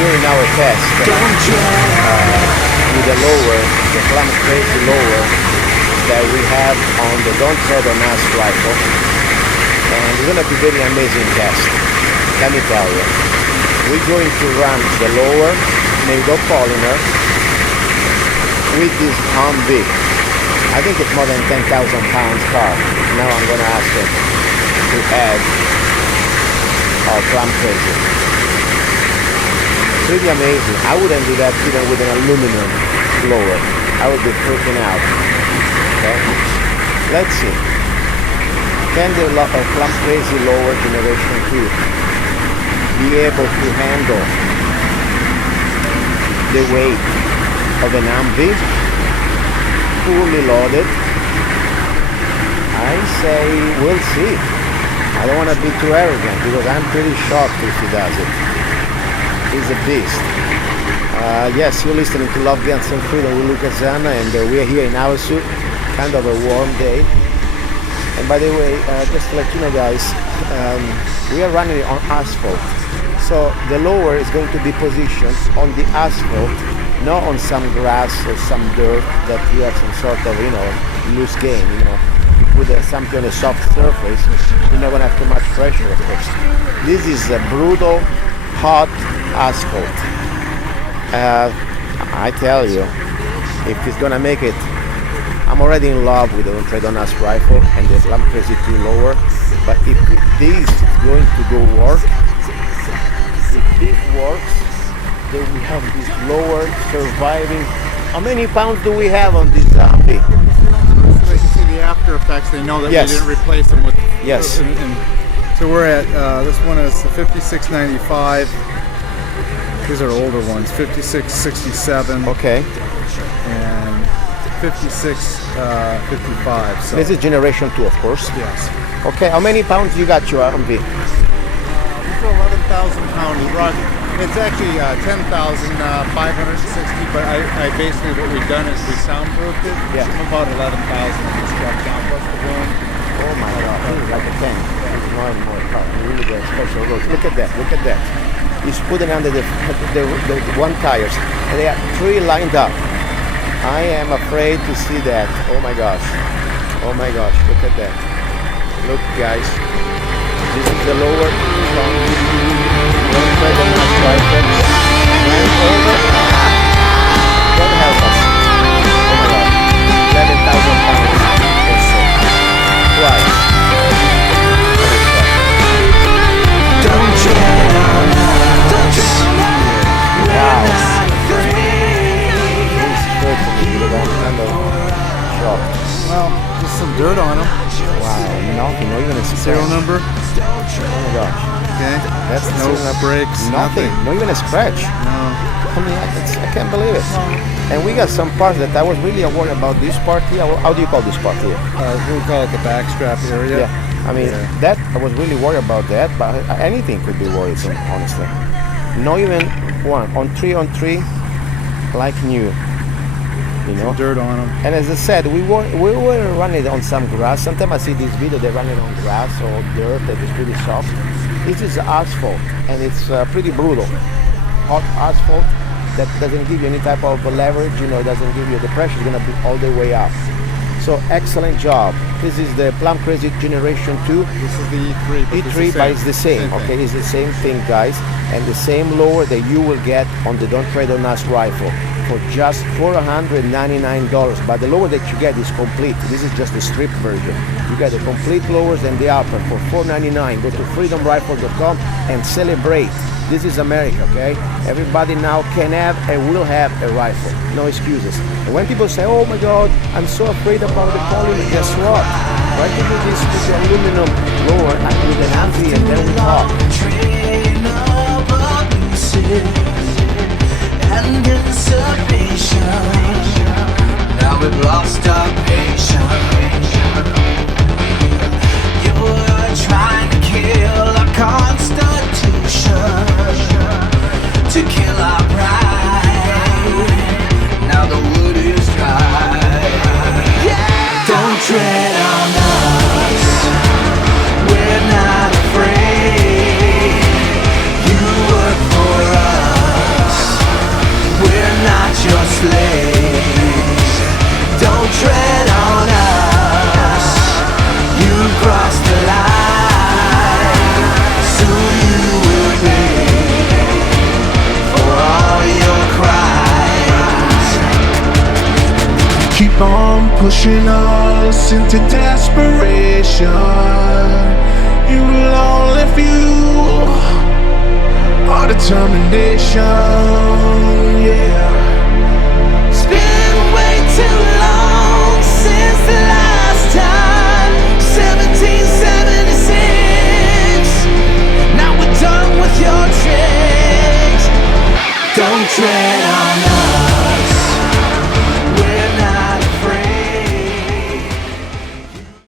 doing our test with the lower, the Plumcrazy lower that we have on the Don't Tread on Us rifle, and it's going to be very amazing test. Let me tell you, we're going to run the lower made of polymer with this HUMVEE. I think it's more than 10,000 pounds car. Now I'm going to ask him to add our Plumcrazy. Pretty amazing. I wouldn't do that even with an aluminum blower. I would be freaking out. Okay? Let's see. Can the Plumcrazy lower generation 2 be able to handle the weight of an HUMVEE fully loaded? I say we'll see. I don't want to be too arrogant because I'm pretty shocked if he does it. He's a beast. Yes, you're listening to Love, Guns and Freedom with Luca Zanna, and we're here in our suit, kind of a warm day. And by the way, just to let you know guys, we are running on asphalt. So the lower is going to be positioned on the asphalt, not on some grass or some dirt that you have some sort of, loose game, With something on a soft surface, you're not going to have too much pressure, of course. This is a brutal, hot asphalt. I tell you, if he's going to make it, I'm already in love with the Don't Tread on Us rifle and the Plumcrazy 2 lower, but if this is going to go work, if this works, then we have this lower surviving. How many pounds do we have on this HUMVEE? So they can see the after effects. They know that Yes. we didn't replace them with. Yes. And so we're at this one is the 5695. These are older ones. 5667. Okay. And 5655. So This is generation 2, of course. yes. Okay, how many pounds you got your HUMVEE? These are 11,000 pound rug. It's actually 10,560, but I basically what we've done is we soundproofed it. Yeah. So about 11,000 in the struck down plus the room. Oh my God, this is like a tank. It's more and more tough. Really good special roads. Look at that, look at that. He's putting under the one tires, and they are 3 lined up. I am afraid to see that. Oh my gosh. Oh my gosh, look at that. Look guys. This is the lower from Don't Tread on Us rifle. And over. God help us. Oh my God. 11,000 pounds. Or so. Why? Don't tread on us. Wow. We're not afraid. This hurts me because I'm kind of shocked. Well, just some dirt on them. Wow, nothing, not even a scratch. Serial number. Oh my gosh. Okay. That's the No serial number. breaks. Nothing, not even a scratch. No. I mean, I can't believe it. And we got some parts that I was really worried about this part here. How do you call this part here? We call it the backstrap area. Yeah. I mean, that I was really worried about that, but anything could be worrisome, honestly. Not even one. On 3 like new. Some dirt on them. And as I said, we were running on some grass. Sometimes I see this video, they're running on grass or dirt that is pretty soft. This is asphalt, and it's pretty brutal. Hot asphalt that doesn't give you any type of leverage, it doesn't give you the pressure, it's gonna be all the way up. So excellent job. This is the Plumcrazy Generation 2. This is the E3. E3, but it's the same, okay? It's the same thing, guys, and the same lower that you will get on the Don't Tread on Us rifle for just $499. But the lower that you get is complete. This is just the strip version. You get the complete lowers and the upper for $499. Go to freedomrifle.com and celebrate. This is America, okay? Everybody now can have and will have a rifle. No excuses. And when people say, oh my God, I'm so afraid about the polymer, guess what? Try to do this with the aluminum lower and with an HUMVEE, and then we talk. Train of abusive anticipation. Now we've lost our patience. You're trying to kill our constitution, to kill our pride. Now the wood is dry. Don't tread on us. We're not afraid. You work for us. keep on pushing us into desperation. You will only fuel our determination, yeah.